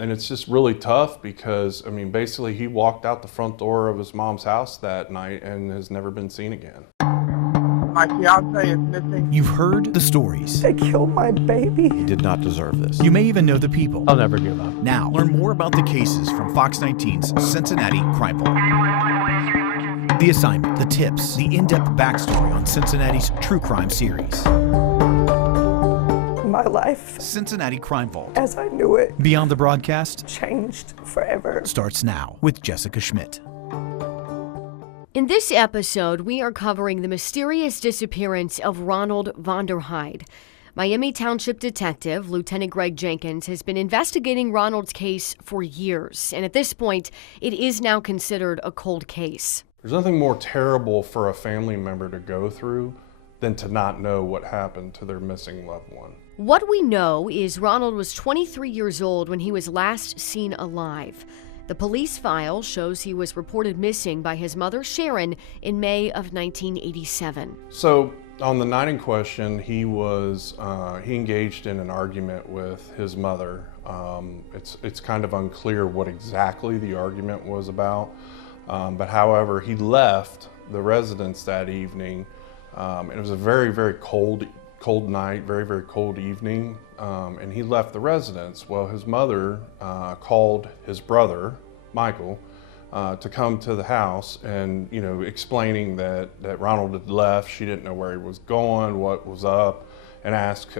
And it's just really tough because, I mean, basically he walked out the front door of his mom's house that night and has never been seen again. My fiance is missing. You've heard the stories. They killed my baby. He did not deserve this. You may even know the people. I'll never give up. Now, learn more about the cases from Fox 19's Cincinnati Crime Vault. The assignment, the tips, the in-depth backstory on Cincinnati's true crime series. My life, Cincinnati Crime Vault, as I knew it, Beyond the Broadcast, changed forever. starts now with Jessica Schmidt. In this episode, we are covering the mysterious disappearance of Ronald Vonderheide. Miami Township Detective Lieutenant Greg Jenkins has been investigating Ronald's case for years, and at this point, it is now considered a cold case. There's nothing more terrible for a family member to go through than to not know what happened to their missing loved one. What we know is Ronald was 23 years old when he was last seen alive. The police file shows he was reported missing by his mother, Sharon, in May of 1987. So on the night in question, he engaged in an argument with his mother. It's kind of unclear what exactly the argument was about, but however, he left the residence that evening. It was a very, very cold night, very, very cold evening, and he left the residence. Well, his mother called his brother, Michael, to come to the house and, explaining that Ronald had left. She didn't know where he was going, what was up, and asked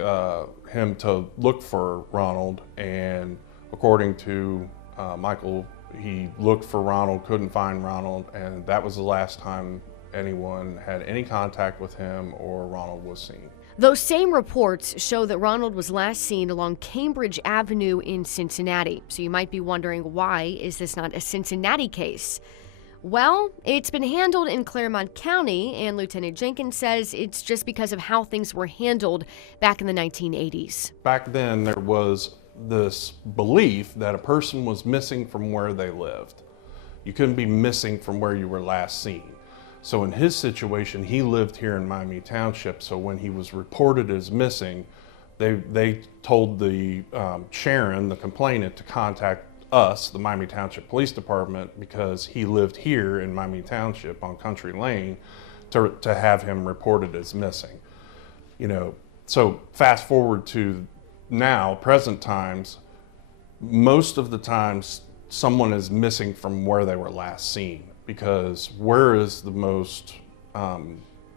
him to look for Ronald. And according to Michael, he looked for Ronald, couldn't find Ronald, and that was the last time anyone had any contact with him or Ronald was seen. Those same reports show that Ronald was last seen along Cambridge Avenue in Cincinnati. So you might be wondering, why is this not a Cincinnati case? Well, it's been handled in Claremont County, and Lieutenant Jenkins says it's just because of how things were handled back in the 1980s. Back then, there was this belief that a person was missing from where they lived. You couldn't be missing from where you were last seen. So in his situation, he lived here in Miami Township, so when he was reported as missing, they told the Sharon, the complainant, to contact us, the Miami Township Police Department, because he lived here in Miami Township on Country Lane, to have him reported as missing. So fast forward to now, present times, most of the times someone is missing from where they were last seen, because where is the most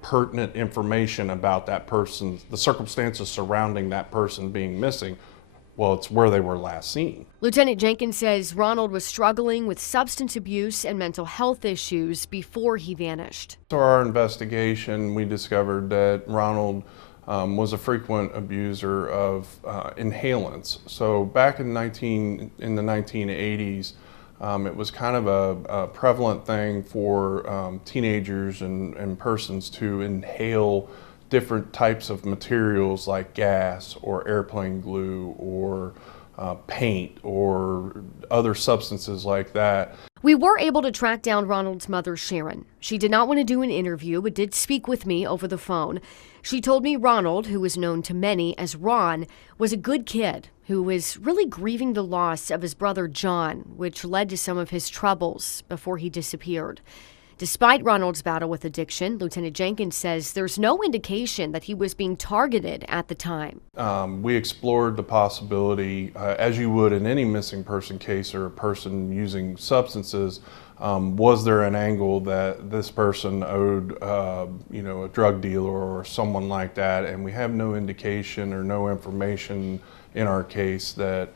pertinent information about that person, the circumstances surrounding that person being missing? Well, it's where they were last seen. Lieutenant Jenkins says Ronald was struggling with substance abuse and mental health issues before he vanished. So our investigation, we discovered that Ronald was a frequent abuser of inhalants. So back in the 1980s, it was kind of a prevalent thing for teenagers and persons to inhale different types of materials like gas or airplane glue or paint or other substances like that. We were able to track down Ronald's mother, Sharon. She did not want to do an interview, but did speak with me over the phone. She told me Ronald, who was known to many as Ron, was a good kid who was really grieving the loss of his brother John, which led to some of his troubles before he disappeared. Despite Ronald's battle with addiction, Lieutenant Jenkins says there's no indication that he was being targeted at the time. We explored the possibility, as you would in any missing person case or a person using substances, was there an angle that this person owed, a drug dealer or someone like that? And we have no indication or no information in our case that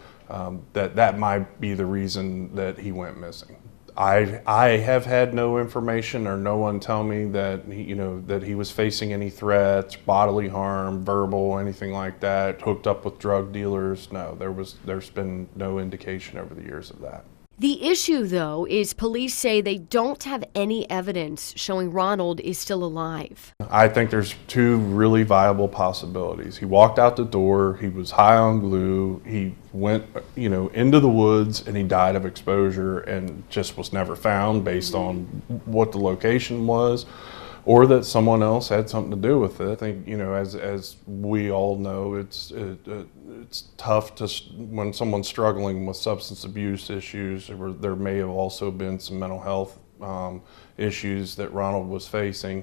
that might be the reason that he went missing. I have had no information or no one tell me that he was facing any threats, bodily harm, verbal, anything like that, hooked up with drug dealers. No, there's been no indication over the years of that. The issue, though, is police say they don't have any evidence showing Ronald is still alive. I think there's two really viable possibilities. He walked out the door, he was high on glue, he went, into the woods and he died of exposure and just was never found based on what the location was. or that someone else had something to do with it. I think, as we all know, it's tough when someone's struggling with substance abuse issues, or there may have also been some mental health issues that Ronald was facing.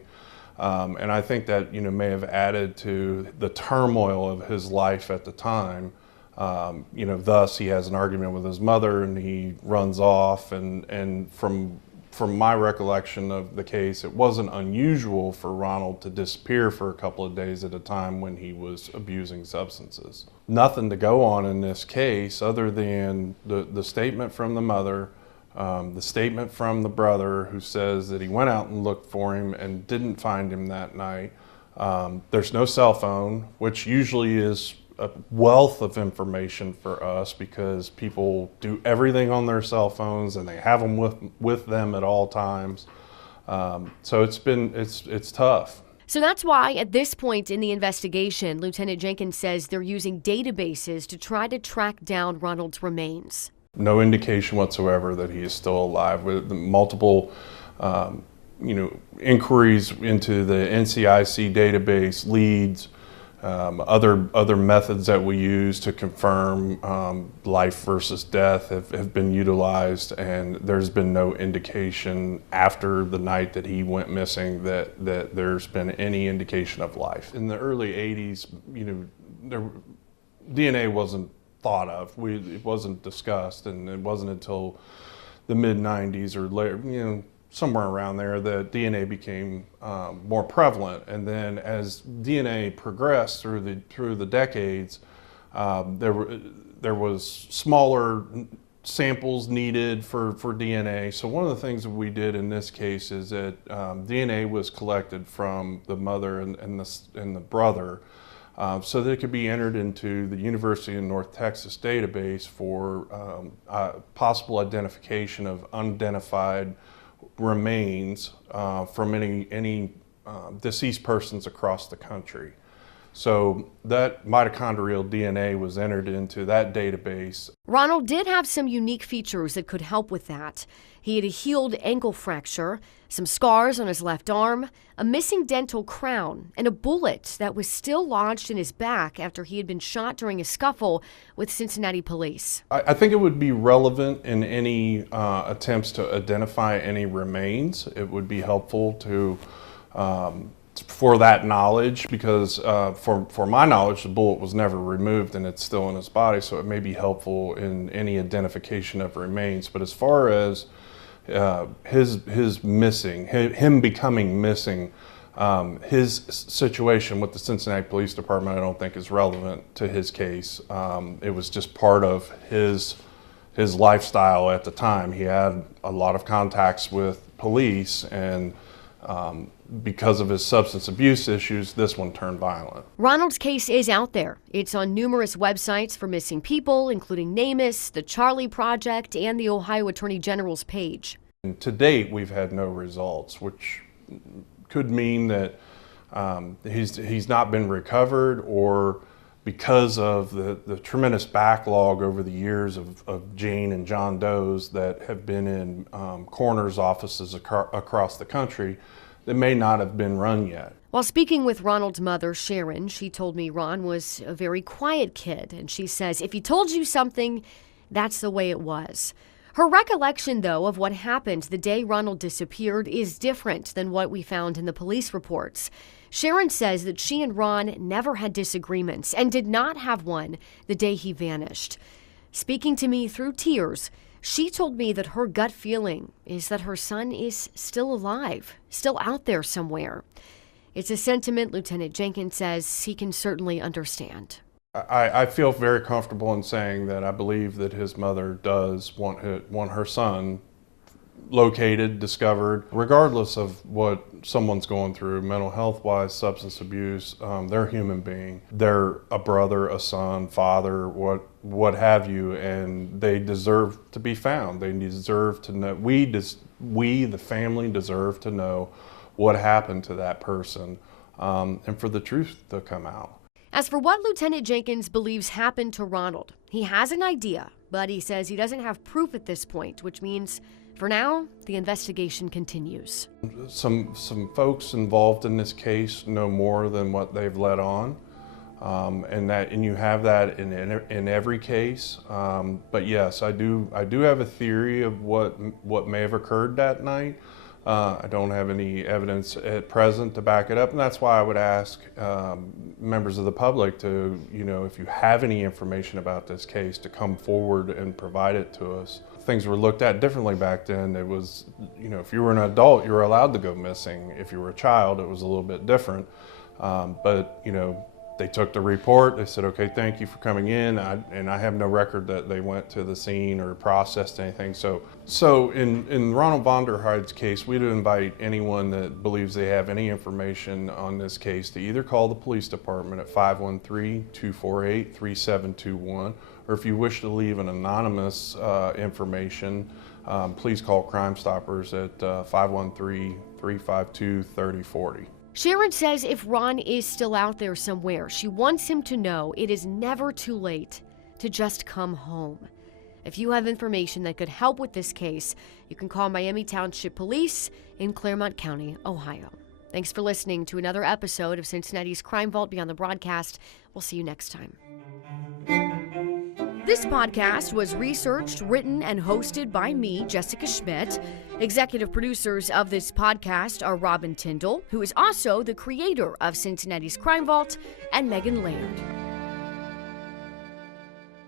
And I think that, may have added to the turmoil of his life at the time. Thus he has an argument with his mother and he runs off. And from my recollection of the case, it wasn't unusual for Ronald to disappear for a couple of days at a time when he was abusing substances. Nothing to go on in this case other than the statement from the mother, the statement from the brother who says that he went out and looked for him and didn't find him that night. There's no cell phone, which usually is a wealth of information for us because people do everything on their cell phones and they have them with them at all times. So it's tough. So that's why at this point in the investigation, Lieutenant Jenkins says they're using databases to try to track down Ronald's remains. No indication whatsoever that he is still alive. With multiple, inquiries into the NCIC database, leads, other methods that we use to confirm life versus death have been utilized, and there's been no indication after the night that he went missing that there's been any indication of life. In the early 80s, DNA wasn't thought of. It wasn't discussed, and it wasn't until the mid-90s or later, somewhere around there, that DNA became more prevalent. And then as DNA progressed through the decades, there was smaller samples needed for DNA. So one of the things that we did in this case is that DNA was collected from the mother and the brother, so that it could be entered into the University of North Texas database for possible identification of unidentified remains from any deceased persons across the country. So that mitochondrial DNA was entered into that database. Ronald did have some unique features that could help with that. He had a healed ankle fracture, some scars on his left arm, a missing dental crown, and a bullet that was still lodged in his back after he had been shot during a scuffle with Cincinnati police. I think it would be relevant in any attempts to identify any remains. It would be helpful for that knowledge, because for my knowledge, the bullet was never removed and it's still in his body, so it may be helpful in any identification of remains. But as far as him becoming missing, his situation with the Cincinnati Police Department, I don't think is relevant to his case. It was just part of his lifestyle at the time. He had a lot of contacts with police, and because of his substance abuse issues, this one turned violent. Ronald's case is out there. It's on numerous websites for missing people, including NamUs, the Charlie Project, and the Ohio Attorney General's page. And to date, we've had no results, which could mean that he's not been recovered, or because of the tremendous backlog over the years of Jane and John Does that have been in coroner's offices across the country, that may not have been run yet. While speaking with Ronald's mother, Sharon, she told me Ron was a very quiet kid, and she says if he told you something, that's the way it was. Her recollection, though, of what happened the day Ronald disappeared is different than what we found in the police reports. Sharon says that she and Ron never had disagreements and did not have one the day he vanished. Speaking to me through tears, she told me that her gut feeling is that her son is still alive, still out there somewhere. It's a sentiment Lieutenant Jenkins says he can certainly understand. I feel very comfortable in saying that I believe that his mother does want her son located, discovered, regardless of what someone's going through, mental health-wise, substance abuse. They're a human being. They're a brother, a son, father, what have you, and they deserve to be found. They deserve to know. We, the family, deserve to know what happened to that person, and for the truth to come out. As for what Lieutenant Jenkins believes happened to Ronald, he has an idea, but he says he doesn't have proof at this point, which means For now, the investigation continues. Some folks involved in this case know more than what they've let on, and you have that in every case. But yes, I do have a theory of what may have occurred that night. I don't have any evidence at present to back it up, and that's why I would ask members of the public to, if you have any information about this case, to come forward and provide it to us. Things were looked at differently back then. It was, if you were an adult, you were allowed to go missing. If you were a child, it was a little bit different. But they took the report. They said, okay, thank you for coming in. And I have no record that they went to the scene or processed anything. So in Ronald Vonderheide's case, we'd invite anyone that believes they have any information on this case to either call the police department at 513-248-3721, or if you wish to leave an anonymous information, please call Crime Stoppers at 513-352-3040. Sharon says if Ron is still out there somewhere, she wants him to know it is never too late to just come home. If you have information that could help with this case, you can call Miami Township Police in Claremont County, Ohio. Thanks for listening to another episode of Cincinnati's Crime Vault Beyond the Broadcast. We'll see you next time. This podcast was researched, written, and hosted by me, Jessica Schmidt. Executive producers of this podcast are Robin Tyndall, who is also the creator of Cincinnati's Crime Vault, and Megan Laird.